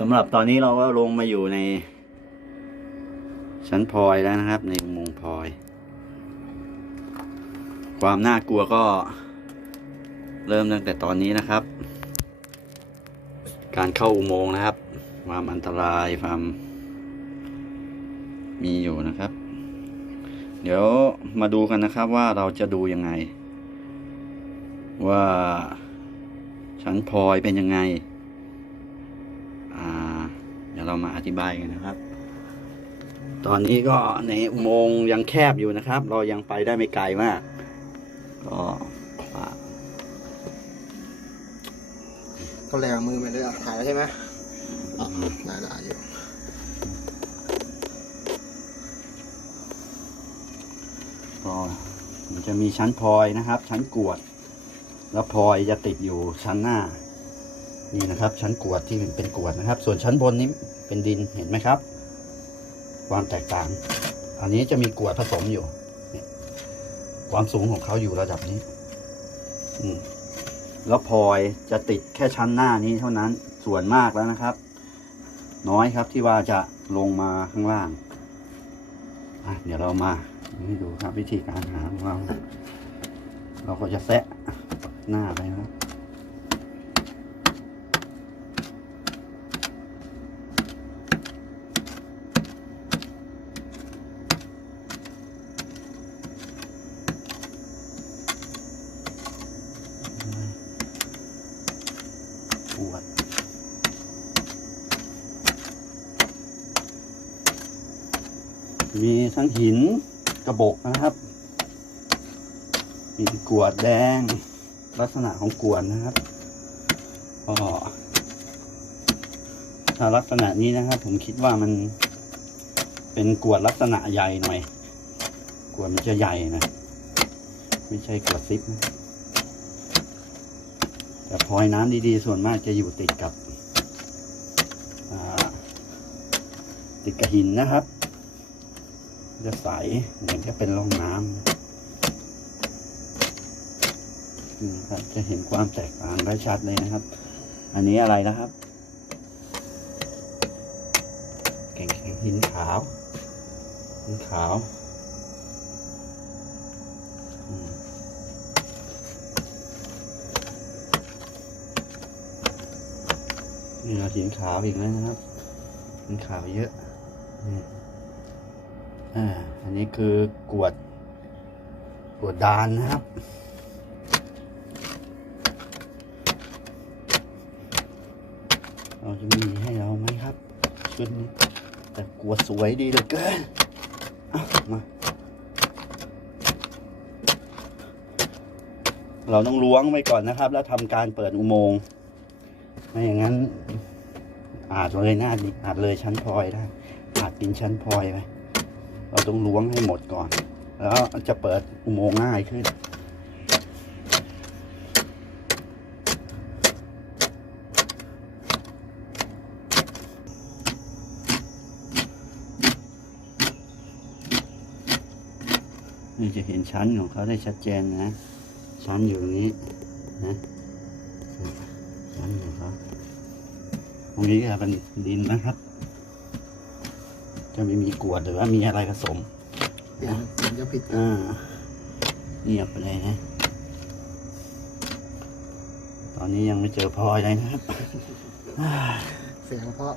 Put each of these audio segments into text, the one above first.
สำหรับตอนนี้เราก็ลงมาอยู่ใน ชั้นพลอยแล้วนะครับ ในอุโมงค์พลอย ความน่ากลัวก็เริ่มตั้งแต่ตอนนี้นะครับ การเข้าอุโมงค์นะครับ ความอันตรายความมีอยู่นะครับ เดี๋ยวมาดูกันนะครับว่าเราจะดูยังไง ว่าชั้นพลอยเป็นยังไง เดี๋ยวเรามาอธิบายกันนะครับ ตอนนี้ก็ในอุโมงค์ยังแคบอยู่นะครับ เรายังไปได้ไม่ไกลมาก ก็ฝากเขาแรงมือไปเลยอะถ่ายแล้วใช่ไหมอะได้ได้อยู่ก็มันจะมีชั้นพลอยนะครับ ชั้นกรวด แล้วพลอยจะติดอยู่ชั้นหน้า นี่นะครับ ชั้นกรวดที่เป็นกรวดนะครับ ส่วนชั้นบนนี้เป็นดินเห็นไหมครับ ความแตกต่าง อันนี้จะมีกรวดผสมอยู่ความสูงของเขาอยู่ระดับนี้ อืมแล้วพลอยจะติดแค่ชั้นหน้านี้เท่านั้นส่วนมากแล้วนะครับ น้อยครับที่ว่าจะลงมาข้างล่างเดี๋ยวเรามาดูครับวิธีการหาของเรา เราก็จะแซะหน้าไปนะครับ ปวด มีทั้งหินกระบอกนะครับ มีกวดแดง ลักษณะของกวดนะครับก็ถ้าลักษณะนี้นะครับ ผมคิดว่ามันเป็นกวดลักษณะใหญ่หน่อย กวดมันจะใหญ่นะ ไม่ใช่กวดซิปนะแต่พลอยน้ำดีๆ ส่วนมากจะอยู่ติดกับติดกับหินนะครับ จะใสเหมือนจะเป็นร่องน้ำนี่ครับ จะเห็นความแตกต่างได้ชัดเลยนะครับ อันนี้อะไรนะครับแข็งหินขาวหินขาวนี่เราหินขาวอีกแล้วนะครับหินขาวเยอะนี่ อันนี้คือกวด กวดดานนะครับ เราจะมีให้เราไหมครับ ชุดนี้ แต่กวดสวยดีเหลือเกินเอามา เราต้องล้วงไว้ก่อนนะครับ แล้วทำการเปิดอุโมงค์ไม่อย่างนั้นอาจเลยหน้าอาจเลยชั้นพลอยได้อาจกินชั้นพลอยไป เราต้องล้วงให้หมดก่อน แล้วจะเปิดอุโมงค์ง่ายขึ้น นี่จะเห็นชั้นของเขาได้ชัดเจนนะ ชั้นอยู่ตรงนี้นะชั้นของเขาตรงนี้ก็เป็นดินนะครับ จะไม่มีกรวดหรือว่ามีอะไรผสมเปลี่ยนเปลี่ยนจะผิดอ่าเงียบไปเลยนะ ตอนนี้ยังไม่เจอพลอยเลยนะครับอ่าเสียงเพราะ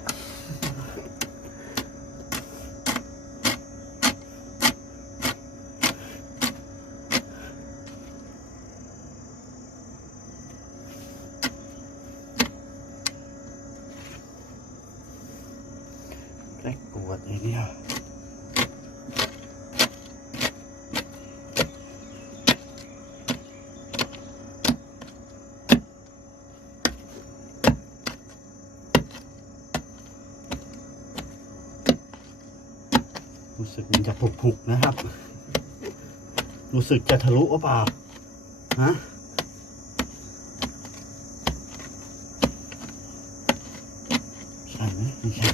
แกล้กรวดเลยเนี่ยรู้สึกมันจะผุกๆนะครับ รู้สึกจะทะลุหรือเปล่า ฮะใช่ไหมไม่ใช่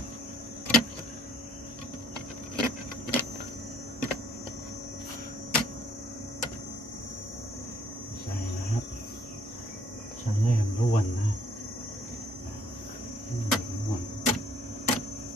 ใช่นะครับ ชั้นแรกร่วนนะอืมร่วน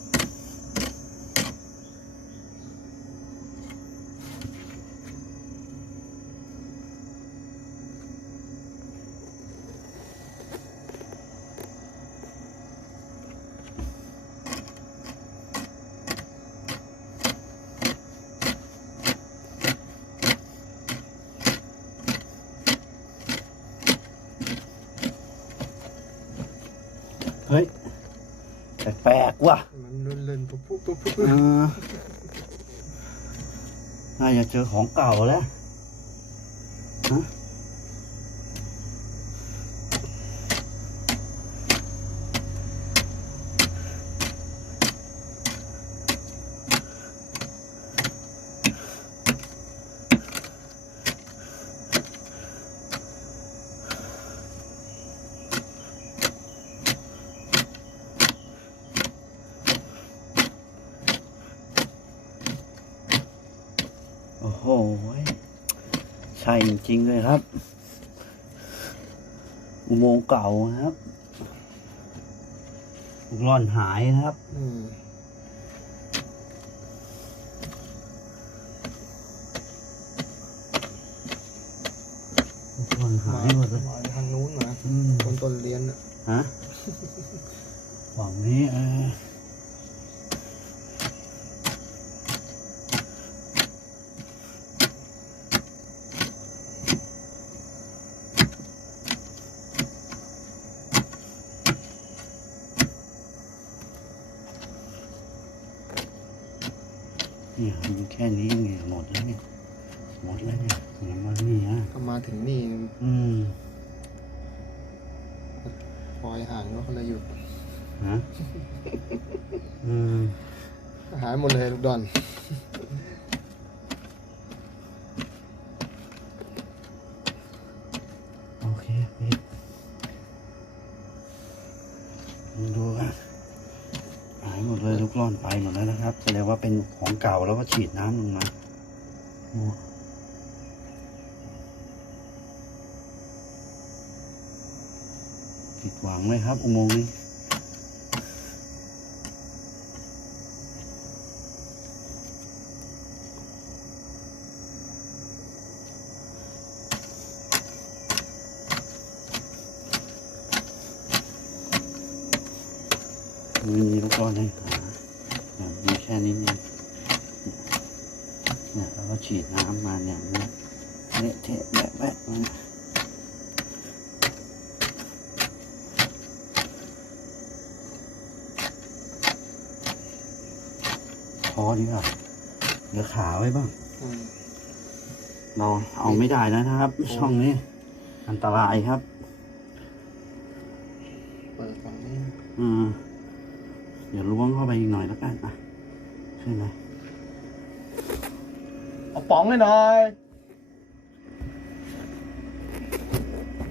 เฮ้ย แปลกๆว่ะมันเล่นๆปุ๊บปุ๊บปุ๊บปุ๊บเออน่าจะเจอของเก่าแล้วฮะ โอ้โห ใช่จริงๆเลยครับ อุโมงค์เก่านะครับลูกร่อนหายนะครับอืมลูกร่อนหายหมดเลยมาทางนู้นมาอืมคนต้นเรียนอะฮะฝั่งนี้เออ เนี่ยมันแค่นี้ไงหมดแล้วเนี่ยหมดแล้วเนี่ยยังมานี่ฮะก็มาถึงนี่อืมปล่อยห่างแล้วก็เลยหยุดฮะอืมหายหมดเลยลูกดอน โอเคพี่ดูกันหายห่อนไปหมดแล้วนะครับแสดงว่าเป็นของเก่าแล้วก็ฉีดน้ำลงมาผิดหวังเลยครับ อุโมงค์นี้ไม่มีลูกก้อนให้หาเนี่ย ค่นี้เองเนี่ยแล้วก็ฉีดน้ำมาเนี่ยมันเละเทะแบะแบะมาพอดีกว่าเหลือขาไว้บ้างอืมเราเอาไม่ได้แล้วนะครับ ช่องนี้ อันตรายครับ เปิดฝั่งนี้ อืมเดี๋ยวล้วงเข้าไปอีกหน่อยแล้วกันอะ ขึ้นไหมเอาป๋องให้หน่อย